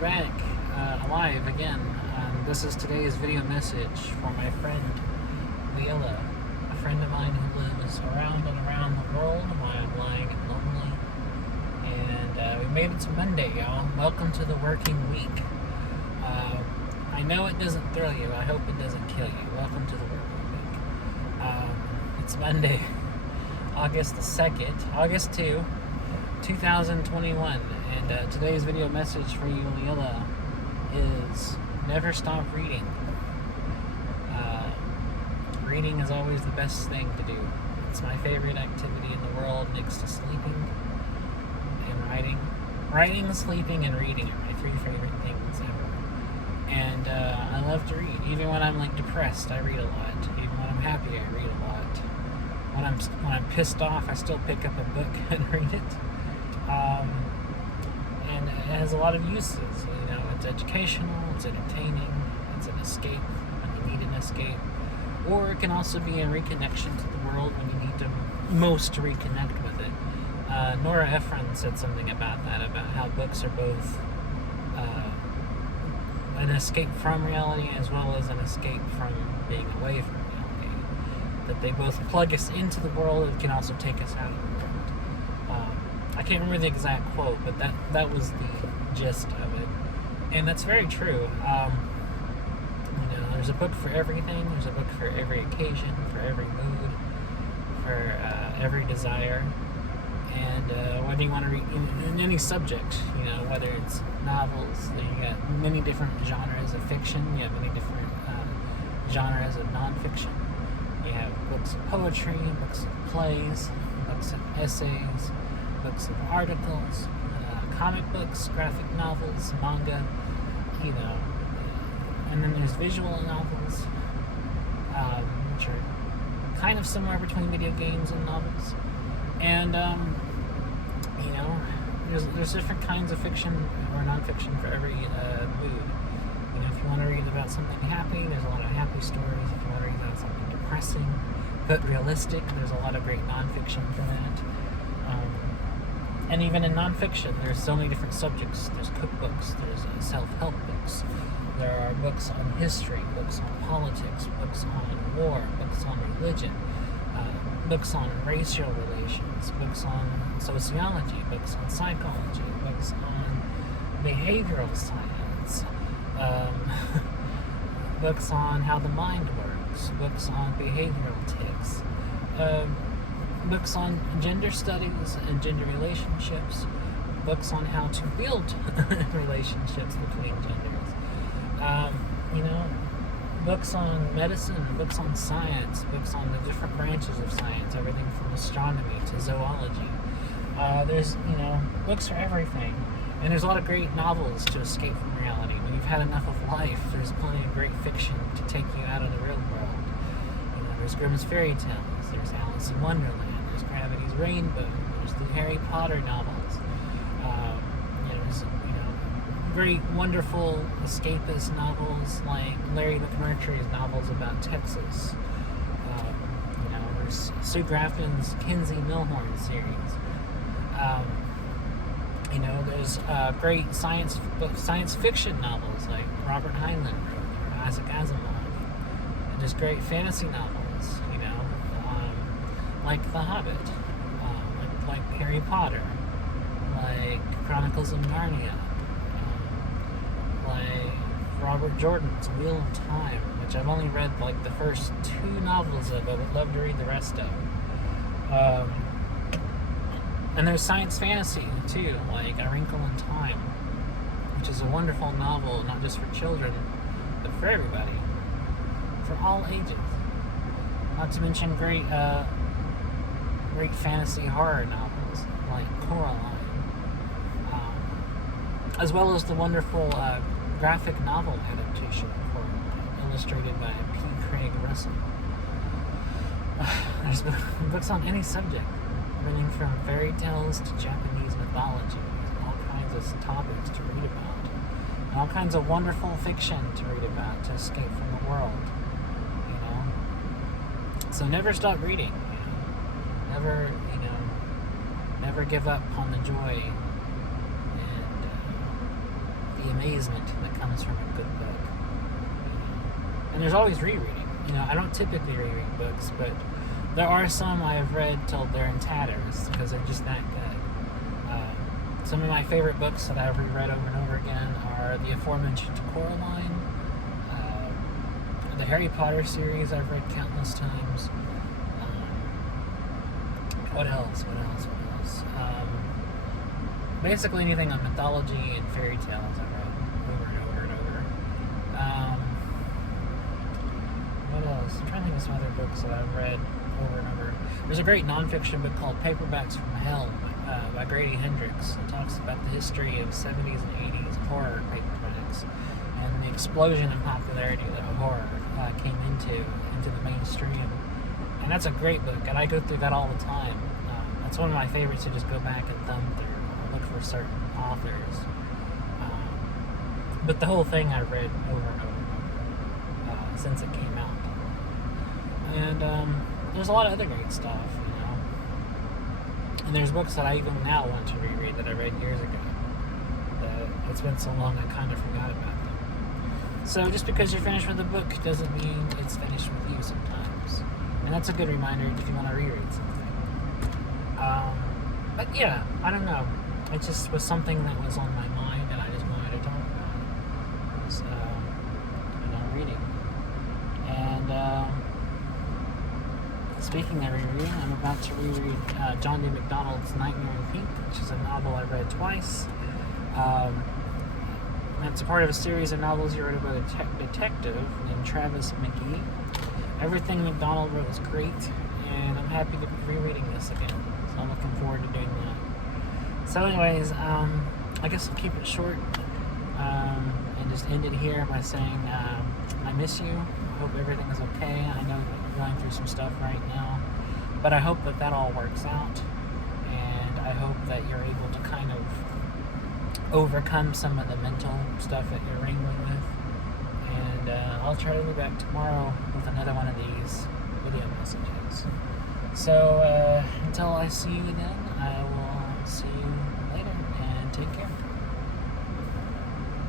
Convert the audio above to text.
back alive again. This is today's video message for my friend Lilla, a friend of mine who lives around and around the world while I'm lying and lonely. And we made it to Monday, y'all. Welcome to the working week. I know it doesn't thrill you. I hope it doesn't kill you. Welcome to the working week. It's Monday, August the 2nd, August 2, 2021. And today's video message for you, Lilla, is never stop reading. Reading is always the best thing to do. It's my favorite activity in the world next to sleeping and writing. Writing, sleeping, and reading are my three favorite things ever. And I love to read. Even when I'm depressed, I read a lot. Even when I'm happy, I read a lot. When I'm pissed off, I still pick up a book and read it. And it has a lot of uses. It's educational, it's entertaining, it's an escape when you need an escape. Or it can also be a reconnection to the world when you need to most reconnect with it. Nora Ephron said something about that, about how books are both an escape from reality as well as an escape from being away from reality. That they both plug us into the world and can also take us out of the world. I can't remember the exact quote, but that was the gist of it. And that's very true. There's a book for everything. There's a book for every occasion, for every mood, for every desire. And whether you want to read in any subject, whether it's novels, you got many different genres of fiction, you have many different genres of nonfiction. You have books of poetry, books of plays, books of essays, books of articles, comic books, graphic novels, manga, and then there's visual novels, which are kind of somewhere between video games and novels. And there's different kinds of fiction or nonfiction for every mood. If you want to read about something happy, there's a lot of happy stories. If you want to read about something depressing but realistic, there's a lot of great nonfiction for that. And even in nonfiction, there's so many different subjects. There's cookbooks, there's self-help books, there are books on history, books on politics, books on war, books on religion, books on racial relations, books on sociology, books on psychology, books on behavioral science, books on how the mind works, books on behavioral tics, books on gender studies and gender relationships, books on how to build relationships between genders, books on medicine, books on science, books on the different branches of science, everything from astronomy to zoology. There's, books for everything. And there's a lot of great novels to escape from reality. When you've had enough of life, there's plenty of great fiction to take you out of the real world. There's Grimm's fairy tales, there's Alice in Wonderland, there's Gravity's Rainbow, there's the Harry Potter novels. There's great, wonderful escapist novels like Larry McMurtry's novels about Texas. There's Sue Grafton's Kinsey Millhorn series. There's great science fiction novels like Robert Heinlein wrote, or Isaac Asimov. And just great fantasy novels, like The Hobbit, like Harry Potter, like Chronicles of Narnia, like Robert Jordan's Wheel of Time, which I've only read the first 2 novels of, but would love to read the rest of. And there's science fantasy too, like A Wrinkle in Time, which is a wonderful novel, not just for children, but for everybody, for all ages. Not to mention great fantasy horror novels like Coraline, as well as the wonderful graphic novel adaptation of Coraline, illustrated by P. Craig Russell. There's books on any subject, everything from fairy tales to Japanese mythology, all kinds of topics to read about, and all kinds of wonderful fiction to read about to escape from the world. So never stop reading. Never give up on the joy and the the amazement that comes from a good book. And there's always rereading. I don't typically reread books, but there are some I've read till they're in tatters because they're just that good. Some of my favorite books that I've reread over and over again are the aforementioned Coraline, the Harry Potter series I've read countless times. What else? Basically anything on mythology and fairy tales I've read over and over and over. What else? I'm trying to think of some other books that I've read over and over. There's a great nonfiction book called Paperbacks from Hell by Grady Hendrix. It talks about the history of 70s and 80s horror paperbacks and the explosion in popularity that horror came into the mainstream. And that's a great book, and I go through that all the time. That's one of my favorites to just go back and thumb through. I look for certain authors. But the whole thing I read over and over since it came out. And there's a lot of other great stuff, And there's books that I even now want to reread that I read years ago. It's been so long I kind of forgot about them. So just because you're finished with a book doesn't mean it's finished with you sometimes. And that's a good reminder if you want to reread something. But yeah, I don't know. It just was something that was on my mind and I just wanted to talk about it. It was, reading. And speaking of rereading, I'm about to reread John D. MacDonald's Nightmare in Pink, which is a novel I read twice. It's a part of a series of novels he wrote about a detective named Travis McGee. Everything MacDonald wrote was great, and I'm happy to be rereading this again. So I'm looking forward to doing that. So anyways, I guess I'll keep it short and just end it here by saying I miss you. I hope everything is okay. I know that you're going through some stuff right now, but I hope that all works out, and I hope that you're able to kind of overcome some of the mental stuff that you're wrangling with. And I'll try to be back tomorrow with another one of these video messages. So until I see you again, I will